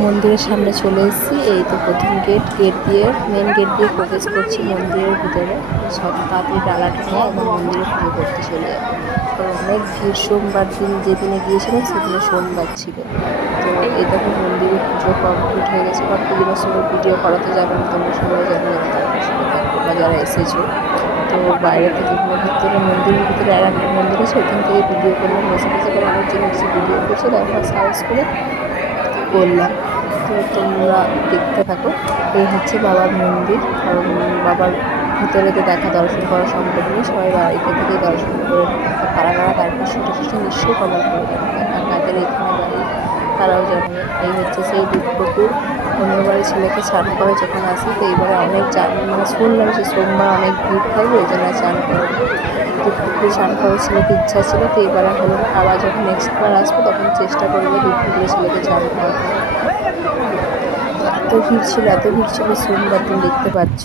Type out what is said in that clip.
মন্দিরের সামনে চলে এসেছি। এই তো প্রথম গেট দিয়ে মেন গেট দিয়ে প্রবেশ করছি মন্দিরের ভিতরে। সব তাড়াতাড়ি ডালাটা নিয়ে একদম মন্দিরে পুজো করতে চলে যাবো। কারণ অনেক ভিড়, সোমবার দিন যেদিনে গিয়েছিলাম সেদিনে সোমবার ছিল। তো এই দেখো মন্দিরে পুজো কমপ্লিট হয়ে গেছে। কারণ পুজোর সময় ভিডিও করাতে যাবে না, তোমরা সবাই জানো, তার সাথে থাকো বা যারা এসেছো। তো বাইরে থেকে ভিতরে মন্দিরের ভিতরে আর একটা মন্দির আছে, ওখান থেকে ভিডিও করলাম বসে বসে। করে অনেকজন এসে ভিডিও করছে, তারপর সাহস করে করলাম। তো তোমরা দেখতে থাকো। এই হচ্ছে বাবার মন্দির। কারণ বাবার ভিতরে তো দর্শন করা সম্ভব নেই, সবাই বাড়িতে থেকে দর্শন করে কারা তারপর ছুটে নিশ্চয়ই কমেন্ট করে জানাবে। আর কাদের এখানে বাড়ি তারাও জানাবে। এই হচ্ছে সেই দুধপুকুর। অন্যবারে ছেলেকে স্নান করে যখন আসি, তো এইবারে অনেক মানে শুনলাম যে সোমবার অনেক ভিড় থাকবে, ওই জন্য স্নান করে দুধপুকুরে স্নান করার ছেলেকে ইচ্ছা ছিল। তো এবারে হলো না, আবার যখন নেক্সট বার আসবো তখন চেষ্টা করবো দুধপুকুরে ছেলেকে স্নান করাতে। এত ভিড় ছিল সোমবার দিন, দেখতে পাচ্ছ।